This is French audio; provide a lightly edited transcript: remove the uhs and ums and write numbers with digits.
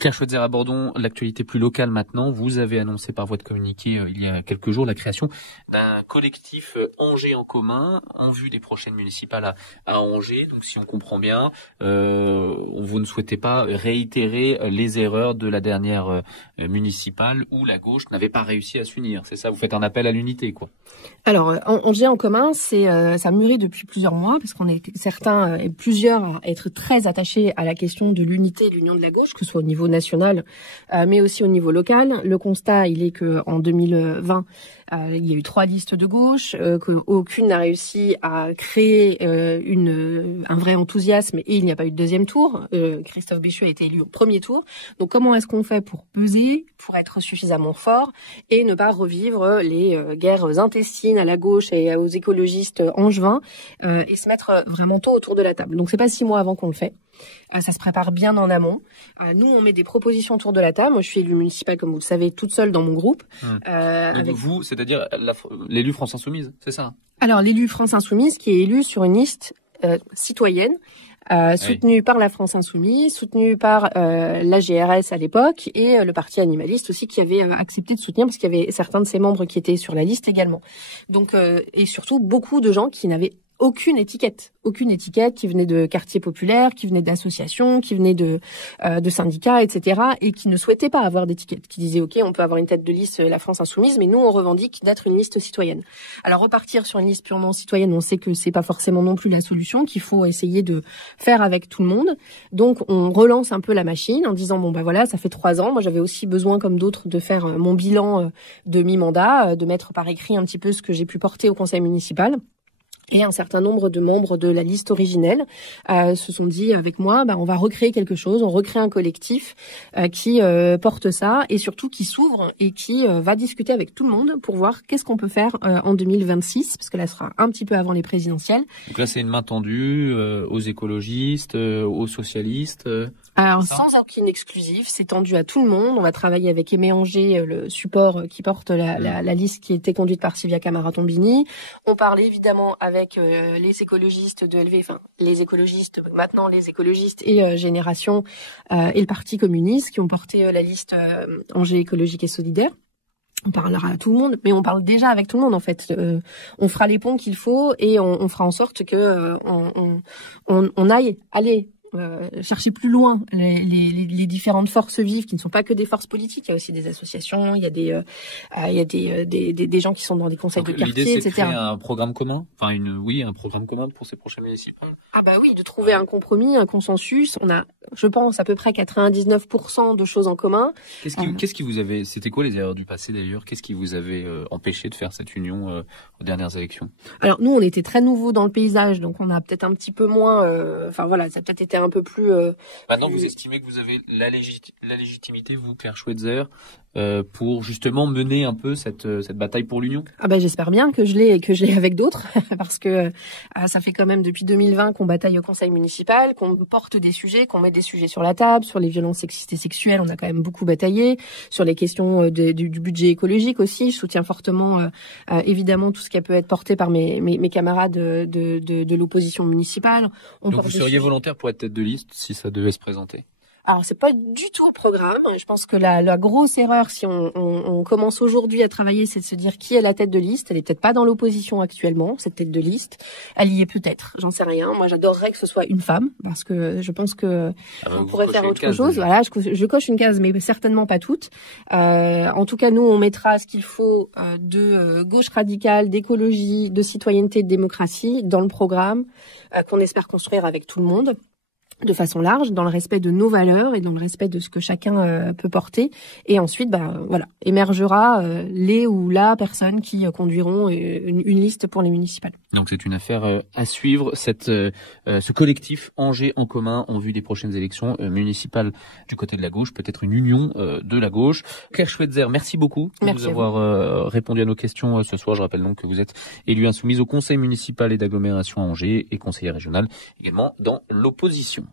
Claire Schweitzer, abordons l'actualité plus locale maintenant. Vous avez annoncé par voie de communiqué il y a quelques jours la création d'un collectif Angers en commun en vue des prochaines municipales à Angers. Donc si on comprend bien, vous ne souhaitez pas réitérer les erreurs de la dernière municipale où la gauche n'avait pas réussi à s'unir. C'est ça, vous faites un appel à l'unité, quoi. Alors, Angers en commun, ça mûrit depuis plusieurs mois parce qu'on est certains et plusieurs à être très attachés à la question de l'unité et de l'union de la gauche, que ce soit au niveau national, mais aussi au niveau local. Le constat, il est que en 2020, il y a eu 3 listes de gauche, qu'aucune n'a réussi à créer un vrai enthousiasme et il n'y a pas eu de deuxième tour. Christophe Béchu a été élu au premier tour. Donc comment est-ce qu'on fait pour peser, pour être suffisamment fort et ne pas revivre les guerres intestines à la gauche et aux écologistes angevins et se mettre vraiment tôt autour de la table. Donc c'est pas 6 mois avant qu'on le fait. Ça se prépare bien en amont. Nous, on met des propositions autour de la table. Moi, je suis élue municipale, comme vous le savez, toute seule dans mon groupe. Donc vous, c'est-à-dire l'élu France Insoumise, c'est ça? Alors, l'élu France Insoumise qui est élu sur une liste citoyenne, soutenue par la France Insoumise, soutenue par la GRS à l'époque et le parti animaliste aussi qui avait accepté de soutenir parce qu'il y avait certains de ses membres qui étaient sur la liste également. Donc, et surtout beaucoup de gens qui n'avaient aucune étiquette qui venait de quartiers populaires, qui venait d'associations, qui venait de syndicats, etc. et qui ne souhaitaient pas avoir d'étiquette, qui disaient ok, on peut avoir une tête de liste la France Insoumise, mais nous on revendique d'être une liste citoyenne. Alors repartir sur une liste purement citoyenne, on sait que c'est pas forcément non plus la solution, qu'il faut essayer de faire avec tout le monde. Donc on relance un peu la machine en disant bon bah voilà, ça fait 3 ans, moi j'avais aussi besoin comme d'autres de faire mon bilan de mi-mandat, de mettre par écrit un petit peu ce que j'ai pu porter au conseil municipal. Et un certain nombre de membres de la liste originelle se sont dit avec moi, on va recréer quelque chose, on recrée un collectif qui porte ça et surtout qui s'ouvre et qui va discuter avec tout le monde pour voir qu'est-ce qu'on peut faire en 2026, parce que là ce sera un petit peu avant les présidentielles. Donc là c'est une main tendue aux écologistes, aux socialistes. Alors sans aucune exclusive, c'est tendu à tout le monde. On va travailler avec Aimé Angers, le support qui porte la liste qui était conduite par Sylvia Camara-Tombini. On parle évidemment avec les écologistes de LV, enfin les écologistes et Génération et le Parti communiste qui ont porté la liste Angers écologique et solidaire. On parlera à tout le monde, mais on parle déjà avec tout le monde en fait. On fera les ponts qu'il faut et on fera en sorte que on aille chercher plus loin les différentes forces vives qui ne sont pas que des forces politiques. Il y a aussi des associations, il y a des gens qui sont dans des conseils de quartier, etc. L'idée, c'est de créer un programme commun, un programme commun pour ces prochaines municipales. Ah bah oui, de trouver un compromis, un consensus. On a, je pense, à peu près 99% de choses en commun. Qu'est-ce qui vous avait, c'était quoi les erreurs du passé d'ailleurs? Qu'est-ce qui vous avait empêché de faire cette union aux dernières élections? Alors nous, on était très nouveaux dans le paysage, donc on a peut-être un petit peu moins. Ça a peut-être été un peu plus. Maintenant, vous estimez que vous avez la légitimité, vous, Claire Schweitzer, pour justement mener un peu cette bataille pour l'union? Ah bah j'espère bien que je l'ai avec d'autres, parce que ça fait quand même depuis 2020 qu'on bataille au conseil municipal, qu'on porte des sujets, qu'on met des sujets sur la table, sur les violences sexistes et sexuelles, on a quand même beaucoup bataillé, sur les questions du budget écologique aussi. Je soutiens fortement évidemment tout ce qui peut être porté par mes camarades de l'opposition municipale. Donc vous seriez volontaire pour être tête de liste si ça devait se présenter? Alors c'est pas du tout le programme. Je pense que la grosse erreur, si on commence aujourd'hui à travailler, c'est de se dire qui est la tête de liste. Elle est peut-être pas dans l'opposition actuellement, cette tête de liste. Elle y est peut-être, j'en sais rien. Moi, j'adorerais que ce soit une femme, parce que je pense que on pourrait faire autre chose. Voilà, je coche une case, mais certainement pas toute. En tout cas, nous, on mettra ce qu'il faut de gauche radicale, d'écologie, de citoyenneté, de démocratie dans le programme qu'on espère construire avec tout le monde, de façon large, dans le respect de nos valeurs et dans le respect de ce que chacun peut porter. Et ensuite, émergera les ou la personne qui conduiront une liste pour les municipales. Donc c'est une affaire à suivre, ce collectif Angers en commun en vue des prochaines élections municipales du côté de la gauche, peut-être une union de la gauche. Claire Schweitzer, merci beaucoup de nous avoir répondu à nos questions ce soir. Je rappelle donc que vous êtes élue insoumise au conseil municipal et d'agglomération à Angers et conseillère régionale également dans l'opposition.